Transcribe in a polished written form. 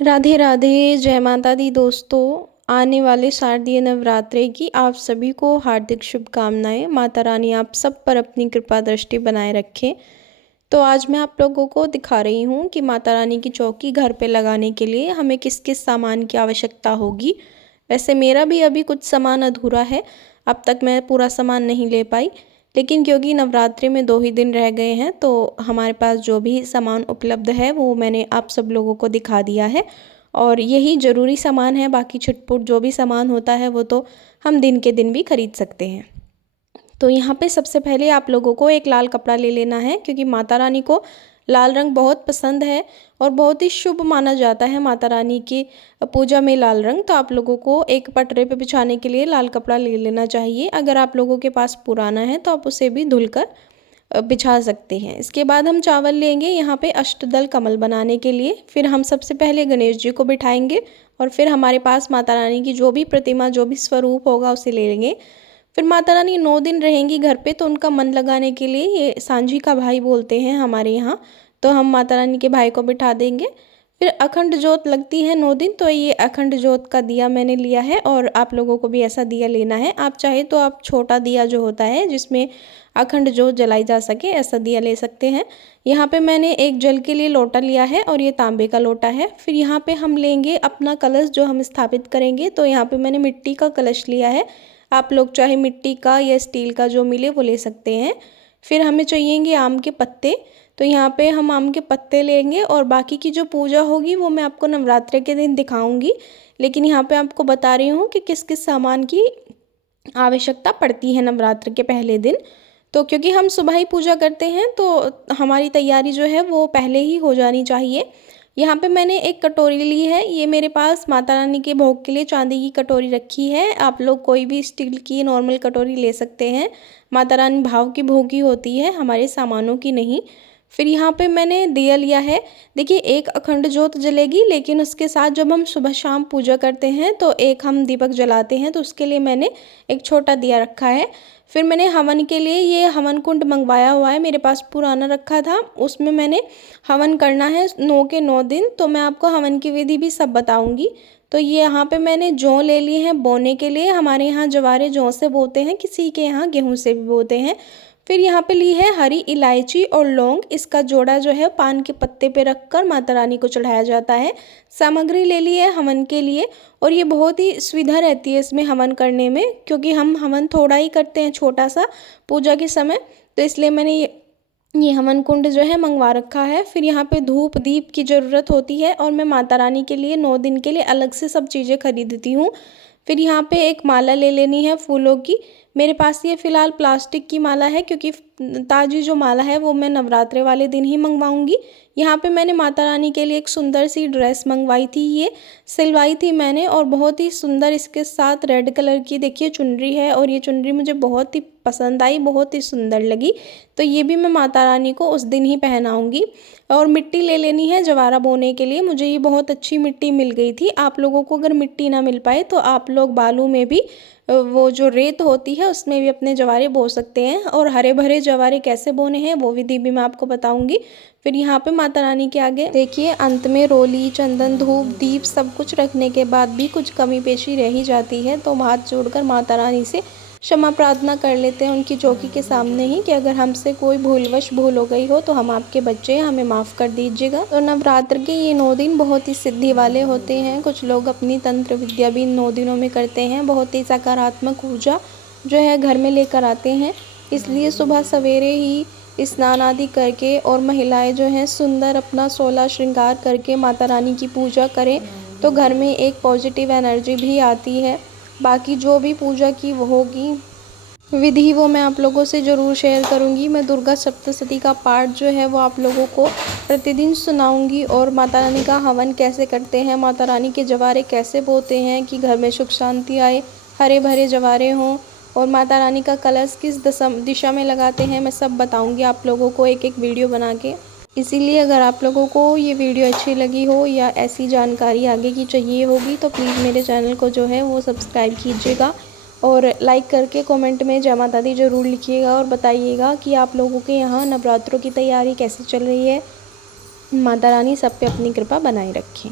राधे राधे, जय माता दी दोस्तों। आने वाले शारदीय नवरात्रे की आप सभी को हार्दिक शुभकामनाएं। माता रानी आप सब पर अपनी कृपा दृष्टि बनाए रखें। तो आज मैं आप लोगों को दिखा रही हूँ कि माता रानी की चौकी घर पे लगाने के लिए हमें किस किस सामान की आवश्यकता होगी। वैसे मेरा भी अभी कुछ सामान अधूरा है, अब तक मैं पूरा सामान नहीं ले पाई, लेकिन क्योंकि नवरात्रि में 2 ही दिन रह गए हैं तो हमारे पास जो भी सामान उपलब्ध है वो मैंने आप सब लोगों को दिखा दिया है। और यही ज़रूरी सामान है, बाकी छुटपुट जो भी सामान होता है वो तो हम दिन के दिन भी खरीद सकते हैं। तो यहाँ पे सबसे पहले आप लोगों को एक लाल कपड़ा ले लेना है, क्योंकि माता रानी को लाल रंग बहुत पसंद है और बहुत ही शुभ माना जाता है माता रानी की पूजा में लाल रंग। तो आप लोगों को एक पटरे पे बिछाने के लिए लाल कपड़ा ले लेना चाहिए। अगर आप लोगों के पास पुराना है तो आप उसे भी धुलकर बिछा सकते हैं। इसके बाद हम चावल लेंगे यहाँ पे अष्टदल कमल बनाने के लिए। फिर हम सबसे पहले गणेश जी को बिठाएंगे और फिर हमारे पास माता रानी की जो भी प्रतिमा, जो भी स्वरूप होगा उसे ले लेंगे। फिर माता रानी 9 दिन रहेंगी घर पे, तो उनका मन लगाने के लिए ये सांझी का भाई बोलते हैं हमारे यहाँ, तो हम माता रानी के भाई को बिठा देंगे। फिर अखंड जोत लगती है 9 दिन, तो ये अखंड जोत का दिया मैंने लिया है और आप लोगों को भी ऐसा दिया लेना है। आप चाहे तो आप छोटा दिया जो होता है जिसमें अखंड जोत जलाई जा सके ऐसा दिया ले सकते हैं। यहाँ पे मैंने एक जल के लिए लोटा लिया है और ये तांबे का लोटा है। फिर यहाँ पे हम लेंगे अपना कलश जो हम स्थापित करेंगे, तो यहाँ पे मैंने मिट्टी का कलश लिया है। आप लोग चाहे मिट्टी का या स्टील का जो मिले वो ले सकते हैं। फिर हमें चाहिएंगे आम के पत्ते, तो यहाँ पे हम आम के पत्ते लेंगे और बाकी की जो पूजा होगी वो मैं आपको नवरात्रि के दिन दिखाऊंगी, लेकिन यहाँ पे आपको बता रही हूँ कि किस किस सामान की आवश्यकता पड़ती है नवरात्र के पहले दिन। तो क्योंकि हम सुबह ही पूजा करते हैं तो हमारी तैयारी जो है वो पहले ही हो जानी चाहिए। यहाँ पे मैंने एक कटोरी ली है, ये मेरे पास माता रानी के भोग के लिए चांदी की कटोरी रखी है। आप लोग कोई भी स्टील की नॉर्मल कटोरी ले सकते हैं। माता रानी भाव की भोगी होती है, हमारे सामानों की नहीं। फिर यहाँ पे मैंने दिया लिया है। देखिए एक अखंड जोत जलेगी, लेकिन उसके साथ जब हम सुबह शाम पूजा करते हैं तो एक हम दीपक जलाते हैं, तो उसके लिए मैंने एक छोटा दिया रखा है। फिर मैंने हवन के लिए ये हवन कुंड मंगवाया हुआ है, मेरे पास पुराना रखा था, उसमें मैंने हवन करना है 9 के 9 दिन। तो मैं आपको हवन की विधि भी सब बताऊंगी। तो ये यहाँ पे मैंने जौ ले लिए हैं बोने के लिए। हमारे यहाँ जवारे जौ से बोते हैं, किसी के यहाँ गेहूँ से भी बोते हैं। फिर यहाँ पे ली है हरी इलायची और लौंग, इसका जोड़ा जो है पान के पत्ते पे रखकर माता रानी को चढ़ाया जाता है। सामग्री ले ली है हवन के लिए, और ये बहुत ही सुविधा रहती है इसमें हवन करने में, क्योंकि हम हवन थोड़ा ही करते हैं छोटा सा पूजा के समय, तो इसलिए मैंने ये हवन कुंड जो है मंगवा रखा है। फिर यहाँ पे धूप दीप की ज़रूरत होती है और मैं माता रानी के लिए 9 दिन के लिए अलग से सब चीज़ें खरीदती हूँ। फिर यहाँ पे एक माला ले लेनी है फूलों की। मेरे पास ये फ़िलहाल प्लास्टिक की माला है, क्योंकि ताज़ी जो माला है वो मैं नवरात्रे वाले दिन ही मंगवाऊंगी। यहाँ पे मैंने माता रानी के लिए एक सुंदर सी ड्रेस मंगवाई थी, ये सिलवाई थी मैंने, और बहुत ही सुंदर इसके साथ रेड कलर की देखिए चुनरी है, और ये चुनरी मुझे बहुत ही पसंद आई, बहुत ही सुंदर लगी। तो ये भी मैं माता रानी को उस दिन ही पहनाऊंगी। और मिट्टी ले लेनी है जवारा बोने के लिए, मुझे ये बहुत अच्छी मिट्टी मिल गई थी। आप लोगों को अगर मिट्टी ना मिल पाए तो आप लोग बालू में भी, वो जो रेत होती है उसमें भी अपने जवारे बो सकते हैं। और हरे भरे जवारे कैसे बोने हैं वो विधि भी मैं आपको बताऊंगी। फिर यहाँ पे माता रानी के आगे देखिए अंत में रोली, चंदन, धूप, दीप सब कुछ रखने के बाद भी कुछ कमी पेशी रह ही जाती है, तो हाथ जोड़कर माता रानी से क्षमा प्रार्थना कर लेते हैं उनकी चौकी के सामने ही, कि अगर हमसे कोई भूलवश भूल हो गई हो तो हम आपके बच्चे हैं, हमें माफ़ कर दीजिएगा। तो नवरात्र के ये 9 दिन बहुत ही सिद्धि वाले होते हैं। कुछ लोग अपनी तंत्र विद्या भी इन 9 दिनों में करते हैं, बहुत ही सकारात्मक ऊर्जा जो है घर में लेकर आते हैं। इसलिए सुबह सवेरे ही स्नान आदि करके और महिलाएं जो हैं सुंदर अपना 16 श्रृंगार करके माता रानी की पूजा करें तो घर में एक पॉजिटिव एनर्जी भी आती है। बाकी जो भी पूजा की वो होगी विधि वो मैं आप लोगों से ज़रूर शेयर करूंगी। मैं दुर्गा सप्तशती का पाठ जो है वो आप लोगों को प्रतिदिन सुनाऊंगी, और माता रानी का हवन कैसे करते हैं, माता रानी के जवारे कैसे बोते हैं कि घर में सुख शांति आए, हरे भरे जवारे हों, और माता रानी का कलश किस दिशा में लगाते हैं, मैं सब बताऊंगी आप लोगों को एक एक वीडियो बना के। इसीलिए अगर आप लोगों को ये वीडियो अच्छी लगी हो या ऐसी जानकारी आगे की चाहिए होगी तो प्लीज़ मेरे चैनल को जो है वो सब्सक्राइब कीजिएगा, और लाइक करके कमेंट में जय माता दी ज़रूर लिखिएगा और बताइएगा कि आप लोगों के यहाँ नवरात्रों की तैयारी कैसी चल रही है। माता रानी सब पे अपनी कृपा बनाए रखें।